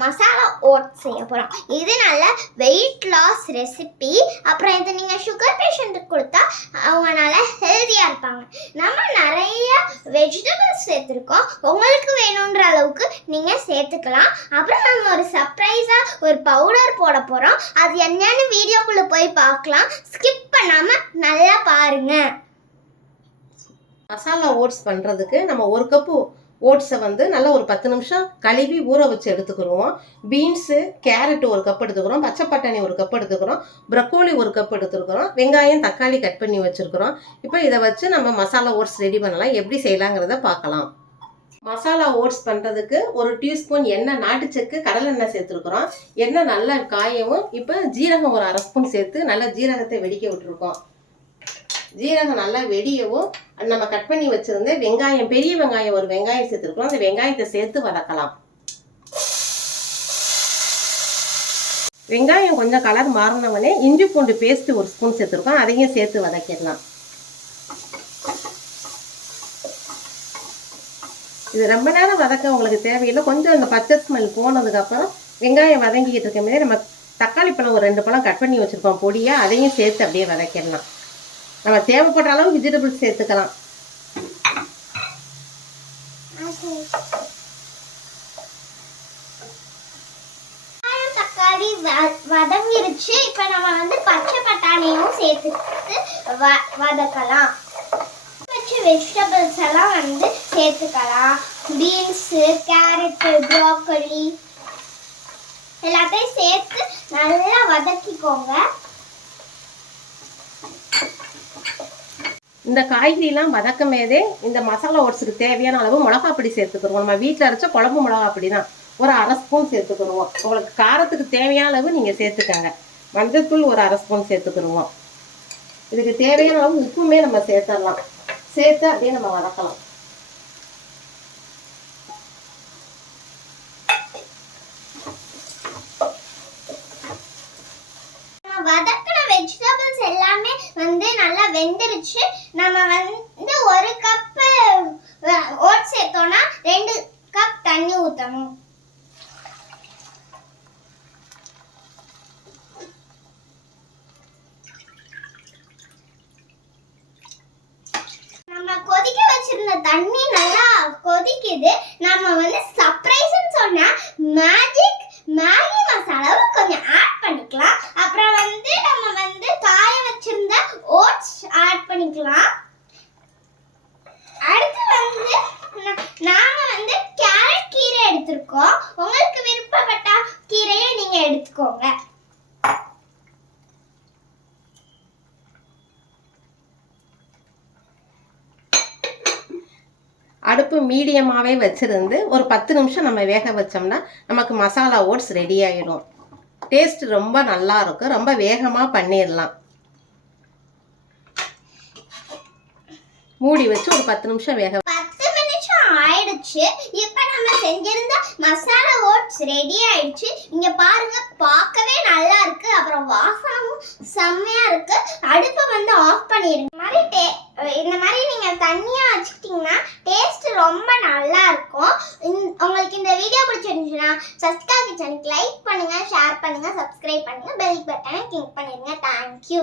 Masala oats செய்ய போகிறோம். இது நல்ல வெயிட் லாஸ் ரெசிபி. அப்புறம் இது நீங்கள் சுகர் பேஷண்ட்டுக்கு கொடுத்தா அவங்க நல்லா ஹெல்த்தியாக இருப்பாங்க. நம்ம நிறைய வெஜிடபிள்ஸ் சேர்த்துருக்கோம். உங்களுக்கு வேணுன்ற அளவுக்கு நீங்கள் சேர்த்துக்கலாம். அப்புறம் நம்ம ஒரு சர்ப்ரைஸாக ஒரு பவுடர் போட போகிறோம். அது என்னன்னு வீடியோக்குள்ளே போய் பார்க்கலாம். ஸ்கிப் பண்ணாமல் நல்லா பாருங்கள். மசாலா ஓட்ஸ் பண்ணுறதுக்கு நம்ம ஒரு கப்பு ஓட்ஸை நல்லா ஒரு 10 நிமிஷம் கழுவி ஊற வச்சு எடுத்துக்கிறோம். பீன்ஸு கேரட் ஒரு கப் எடுத்துக்கிறோம், பச்சை பட்டாணி ஒரு கப் எடுத்துக்கிறோம், ப்ரக்கோலி ஒரு கப் எடுத்துக்கிறோம், வெங்காயம் தக்காளி கட் பண்ணி வச்சுருக்கிறோம். இப்போ இதை வச்சு நம்ம மசாலா ஓட்ஸ் ரெடி பண்ணலாம். எப்படி செய்யலாங்கிறத பார்க்கலாம். மசாலா ஓட்ஸ் பண்ணுறதுக்கு ஒரு டீஸ்பூன் எண்ணெய், நாட்டுச்சக்கு, கடலை எண்ணெய் சேர்த்துருக்குறோம். எண்ணெய் நல்லா காயவும் இப்போ ஜீரகம் ஒரு 1/2 ஸ்பூன் சேர்த்து நல்லா ஜீரகத்தை வெடிக்க விட்டுருக்கோம். ஜீரகம் நல்லா வெடியவும் நம்ம கட் பண்ணி வச்சிருந்த வெங்காயம், பெரிய வெங்காயம் ஒரு வெங்காயம் சேர்த்துருக்கோம். அந்த வெங்காயத்தை சேர்த்து வதக்கலாம். வெங்காயம் கொஞ்சம் கலர் மாறினவனே இஞ்சி பூண்டு பேஸ்ட் ஒரு ஸ்பூன் சேர்த்துருக்கோம். அதையும் சேர்த்து வதக்கிடலாம். இது ரொம்ப நேரம் வதக்க உங்களுக்கு தேவையில்லை. கொஞ்சம் இந்த பச்சை ஸ்மெல் போனதுக்கப்புறம் வெங்காயம் வதங்கிக்கிட்டு இருக்க மாதிரி நம்ம தக்காளி பழம் ஒரு 2 பழம் கட் பண்ணி வச்சுருக்கோம் பொடியாக, அதையும் சேர்த்து அப்படியே வதக்கிடலாம். நம்ம தேவைப்படுற அளவு வெஜிடபிள்ஸ் சேர்த்துக்கலாம். தக்காளி வதங்கிருச்சு. இப்போ நம்ம பச்சை பட்டாணியும் சேர்த்து வதக்கலாம். வெஜிடபிள்ஸ் எல்லாம் சேர்த்துக்கலாம். பீன்ஸு, கேரட்டு, ப்ரோக்கோலி எல்லாத்தையும் சேர்த்து நல்லா வதக்கிக்கோங்க. இந்த காய்கறிலாம் வதக்கமேதே இந்த மசாலா ஓட்ஸுக்கு தேவையான அளவு மிளகா பொடி சேர்த்துக்கிறோம். நம்ம வீட்டில் அரைச்ச குழம்பு மிளகா பொடி தான் ஒரு 1/2 ஸ்பூன் சேர்த்துக்கிடுவோம். உங்களுக்கு காரத்துக்கு தேவையான அளவு நீங்கள் சேர்த்துக்கங்க. மஞ்சள்தூள் ஒரு 1/2 ஸ்பூன் சேர்த்துக்கிடுவோம். இதுக்கு தேவையான அளவு உப்புமே நம்ம சேர்த்துடலாம். சேர்த்து அப்படியே நம்ம வதக்கலாம். வதக்கின வெஜிடபிள்ஸ் எல்லாமே நல்லா வெந்துருச்சு. நம்ம 1 கப் ஓட்ஸ் சேர்த்தோம்னா 2 கப் தண்ணி ஊற்றணும். நம்ம கொதிக்க வச்சிருந்த தண்ணி நல்லா கொதிக்குது. நம்ம சர்ப்ரைஸ்னு சொன்னா மேகி மசாலாவை கொஞ்சம் ஆட் பண்ணிக்கலாம். அப்புறம் நம்ம காய வச்சிருந்த ஓட்ஸ் ஆட் பண்ணிக்கலாம். அடுத்து நாம கேரட் கீரை எடுத்துருக்கோம். உங்களுக்கு விருப்பப்பட்ட கீரையை நீங்க எடுத்துக்கோங்க. அடுப்பு மீடியமாகவே வச்சுருந்து ஒரு 10 நிமிஷம் நம்ம வேக வச்சோம்னா நமக்கு மசாலா ஓட்ஸ் ரெடி ஆகிடும். டேஸ்ட் ரொம்ப நல்லா இருக்கும். ரொம்ப வேகமாக பண்ணிடலாம். மூடி வச்சு ஒரு 10 நிமிஷம் வேக. 10 நிமிஷம் ஆயிடுச்சு. இப்போ நம்ம செஞ்சிருந்த மசாலா ஓட்ஸ் ரெடி ஆயிடுச்சு. இங்க பாருங்க, பார்க்கவே நல்லா இருக்கு. அப்புறம் வாசமும் செம்மையா இருக்கு. அடுப்பை ஆஃப் பண்ணிடுங்க. இந்த மாதிரி நீங்க தண்ணியா வச்சுக்கிட்டீங்கன்னா டேஸ்ட் ரொம்ப நல்லா இருக்கும். உங்களுக்கு இந்த வீடியோ பிடிச்சிருந்துச்சுன்னா சஸ்கா கிச்சனுக்கு லைக் பண்ணுங்க, ஷேர் பண்ணுங்க, சப்ஸ்கிரைப் பண்ணுங்க, பெல் பட்டனை கிளிக் பண்ணிடுங்க. தேங்க்யூ.